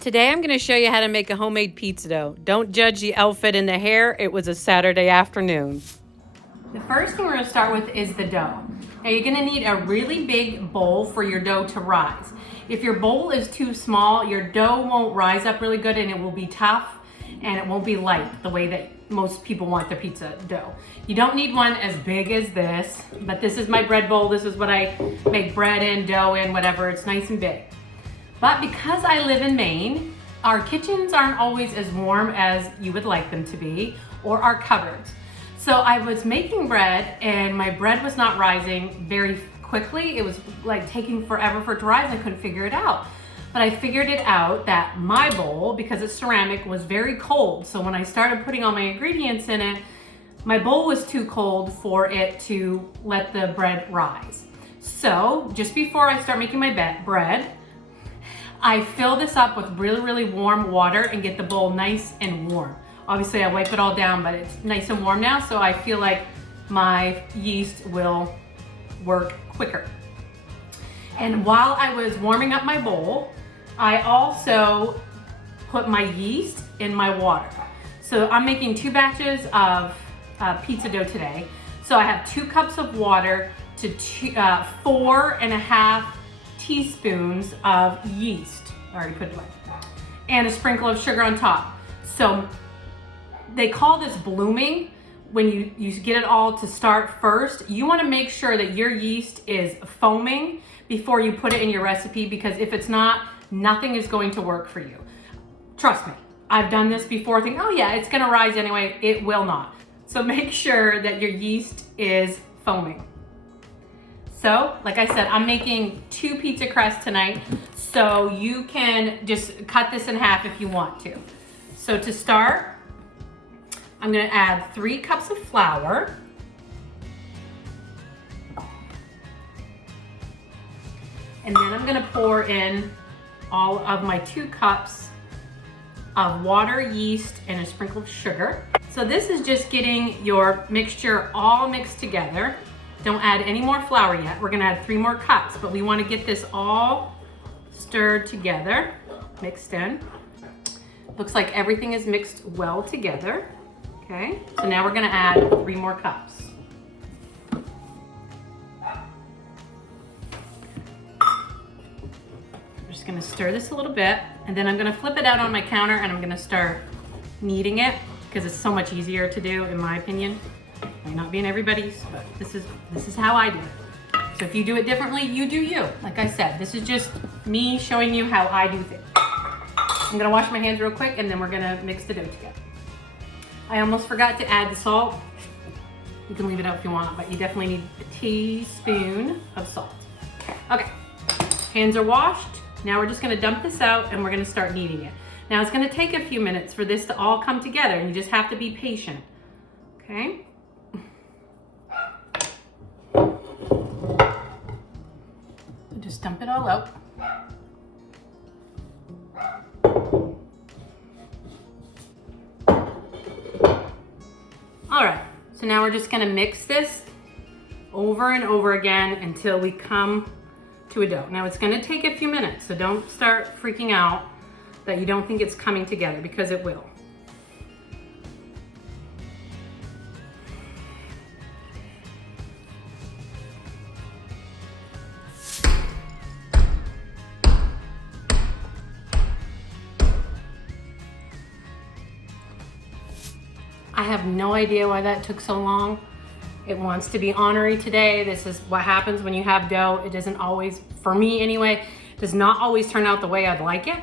Today I'm going to show you how to make a homemade pizza dough. Don't judge the outfit and the hair. It was a Saturday afternoon. The first thing we're going to start with is the dough. Now you're going to need a really big bowl for your dough to rise. If your bowl is too small, your dough won't rise up really good and it will be tough and it won't be light the way that most people want their pizza dough. You don't need one as big as this, but this is my bread bowl. This is what I make bread in, dough in, whatever. It's nice and big. But because I live in Maine, our kitchens aren't always as warm as you would like them to be, or our cupboards. So I was making bread and my bread was not rising very quickly. It was like taking forever for it to rise. I couldn't figure it out. But I figured it out that my bowl, because it's ceramic, was very cold. So when I started putting all my ingredients in it, my bowl was too cold for it to let the bread rise. So just before I start making my bread, I fill this up with really, really warm water and get the bowl nice and warm. Obviously I wipe it all down, but it's nice and warm now, so I feel like my yeast will work quicker. And while I was warming up my bowl, I also put my yeast in my water. So I'm making 2 batches of pizza dough today. So I have 2 cups of water to 4.5 teaspoons of yeast. I already put it away. And a sprinkle of sugar on top. So they call this blooming when you get it all to start first. You want to make sure that your yeast is foaming before you put it in your recipe, because if it's not, nothing is going to work for you. Trust me, I've done this before thinking, oh yeah, it's gonna rise anyway. It will not. So make sure that your yeast is foaming. So, like I said, I'm making 2 pizza crusts tonight, so you can just cut this in half if you want to. So to start, I'm gonna add 3 cups of flour. And then I'm gonna pour in all of my 2 cups of water, yeast, and a sprinkle of sugar. So this is just getting your mixture all mixed together. Don't add any more flour yet. We're gonna add 3 more cups, but we wanna get this all stirred together, mixed in. Looks like everything is mixed well together. Okay, so now we're gonna add 3 more cups. I'm just gonna stir this a little bit, and then I'm gonna flip it out on my counter and I'm gonna start kneading it, because it's so much easier to do, in my opinion. Might not be in everybody's, but this is how I do it. So if you do it differently, you do you. Like I said, this is just me showing you how I do things. I'm gonna wash my hands real quick and then we're gonna mix the dough together. I almost forgot to add the salt. You can leave it out if you want, but you definitely need a teaspoon of salt. Okay, hands are washed. Now we're just gonna dump this out and we're gonna start kneading it. Now it's gonna take a few minutes for this to all come together, and you just have to be patient, okay? Just dump it all out. All right, so now we're just gonna mix this over and over again until we come to a dough. Now it's gonna take a few minutes, so don't start freaking out that you don't think it's coming together, because it will. I have no idea why that took so long. It wants to be ornery today. This is what happens when you have dough. It doesn't always, for me anyway, does not always turn out the way I'd like it.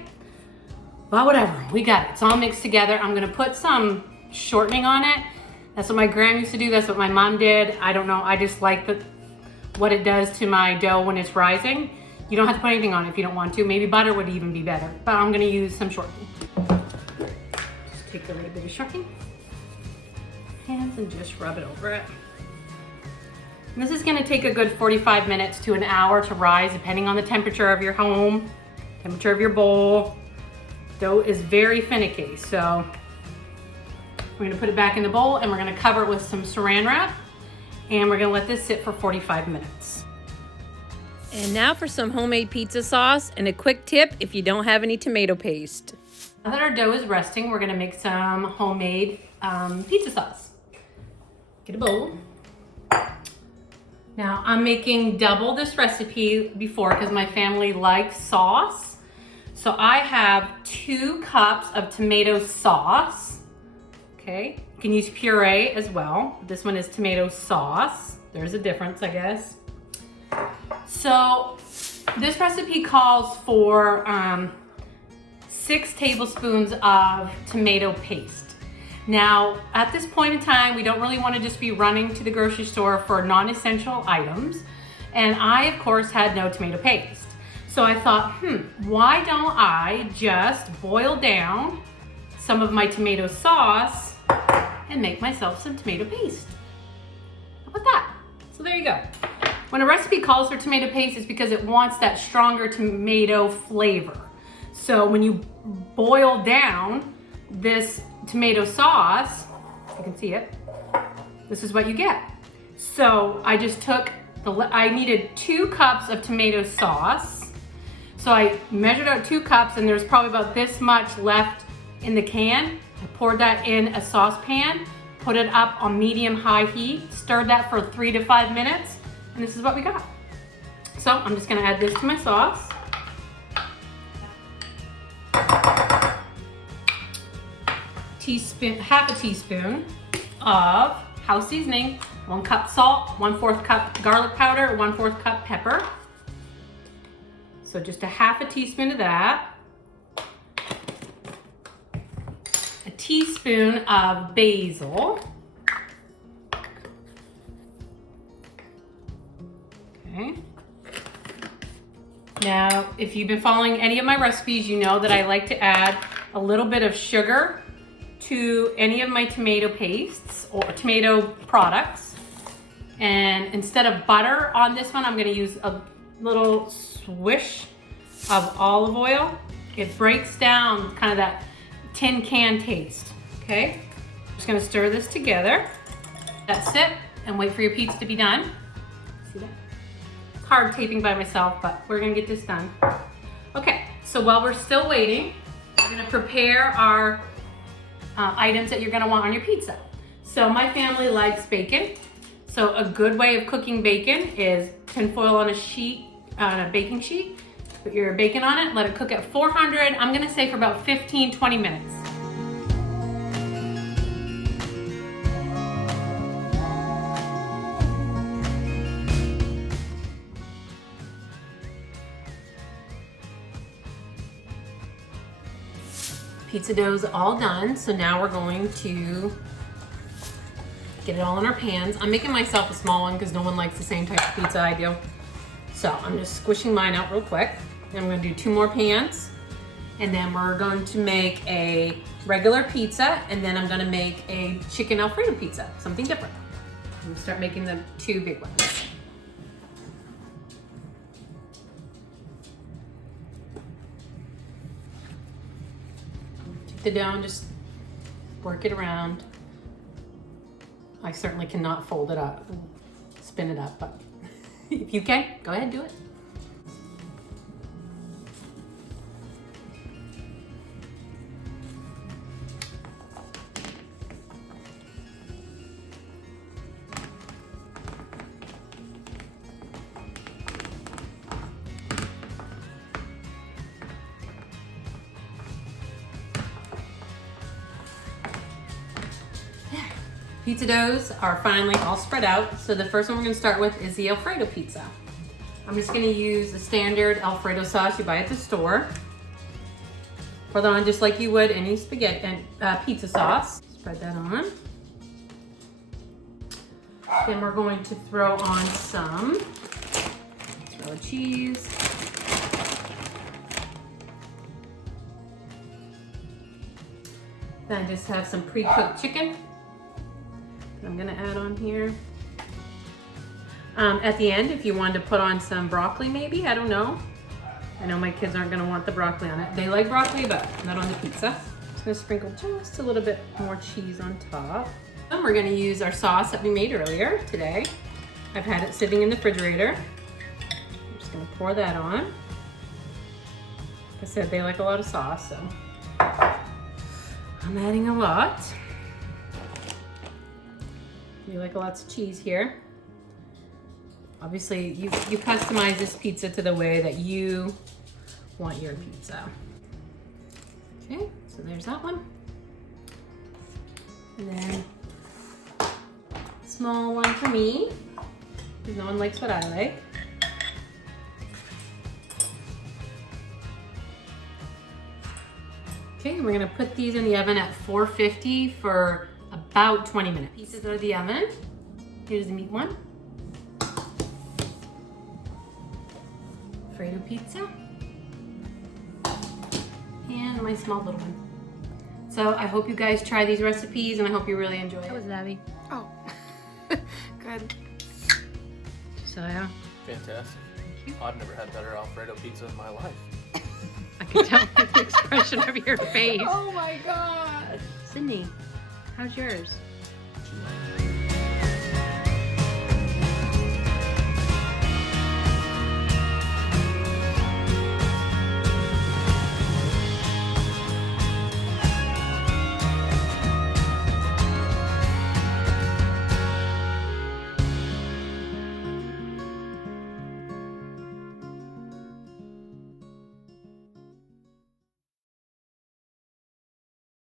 But whatever, we got it. It's all mixed together. I'm gonna put some shortening on it. That's what my grandma used to do. That's what my mom did. I don't know, I just like what it does to my dough when it's rising. You don't have to put anything on it if you don't want to. Maybe butter would even be better, but I'm gonna use some shortening. Just take a little bit of shortening. Hands and just rub it over it. And this is gonna take a good 45 minutes to an hour to rise, depending on the temperature of your home, temperature of your bowl. Dough is very finicky, so we're gonna put it back in the bowl and we're gonna cover it with some saran wrap, and we're gonna let this sit for 45 minutes. And now for some homemade pizza sauce, and a quick tip if you don't have any tomato paste. Now that our dough is resting, we're gonna make some homemade pizza sauce. Get a bowl. Now I'm making double this recipe before because my family likes sauce. So I have 2 cups of tomato sauce. Okay, you can use puree as well. This one is tomato sauce. There's a difference, I guess. So this recipe calls for 6 tablespoons of tomato paste. Now, at this point in time, we don't really want to just be running to the grocery store for non-essential items. And I, of course, had no tomato paste. So I thought, why don't I just boil down some of my tomato sauce and make myself some tomato paste? How about that? So there you go. When a recipe calls for tomato paste, it's because it wants that stronger tomato flavor. So when you boil down this tomato sauce, you can see it, this is what you get. So I just took, I needed 2 cups of tomato sauce. So I measured out 2 cups and there's probably about this much left in the can. I poured that in a saucepan, put it up on medium-high heat, stirred that for 3 to 5 minutes, and this is what we got. So I'm just gonna add this to my sauce. Half a teaspoon of house seasoning, 1 cup salt, 1/4 cup garlic powder, 1/4 cup pepper. So just a half a teaspoon of that. A teaspoon of basil. Okay. Now, if you've been following any of my recipes, you know that I like to add a little bit of sugar to any of my tomato pastes or tomato products. And instead of butter on this one, I'm gonna use a little swish of olive oil. It breaks down kind of that tin can taste, okay? Just gonna stir this together. That's it, and wait for your pizza to be done. See that? It's hard taping by myself, but we're gonna get this done. Okay, so while we're still waiting, we're gonna prepare our items that you're gonna want on your pizza. So my family likes bacon. So a good way of cooking bacon is tinfoil on a baking sheet. Put your bacon on it, let it cook at 400, I'm gonna say for about 15-20 minutes. Pizza dough's all done, so now we're going to get it all in our pans. I'm making myself a small one because no one likes the same type of pizza I do. So I'm just squishing mine out real quick. Then I'm gonna do 2 more pans. And then we're going to make a regular pizza, and then I'm gonna make a chicken Alfredo pizza, something different. I'm gonna start making the 2 big ones. Take the dough and just work it around. I certainly cannot fold it up, spin it up, but if you can, go ahead and do it. Pizza doughs are finally all spread out. So the first one we're gonna start with is the Alfredo pizza. I'm just gonna use the standard Alfredo sauce you buy at the store. Pour that on just like you would any spaghetti and pizza sauce. Spread that on. Then we're going to throw on some mozzarella cheese. Then I just have some pre-cooked chicken I'm gonna add on here. At the end, if you wanted to put on some broccoli maybe, I don't know. I know my kids aren't gonna want the broccoli on it. They like broccoli, but not on the pizza. Just gonna sprinkle just a little bit more cheese on top. And we're gonna use our sauce that we made earlier today. I've had it sitting in the refrigerator. I'm just gonna pour that on. Like I said, they like a lot of sauce, so I'm adding a lot. You like lots of cheese here. Obviously, you customize this pizza to the way that you want your pizza. Okay, so there's that one. And then small one for me, because no one likes what I like. Okay, we're gonna put these in the oven at 450 for about 20 minutes. Pieces out of the oven. Here's the meat one. Alfredo pizza. And my small little one. So I hope you guys try these recipes and I hope you really enjoy it. How was it, Abby? Oh, good. So yeah. Fantastic. I've never had better Alfredo pizza in my life. I can tell by the expression of your face. Oh my God. Sydney, how's yours?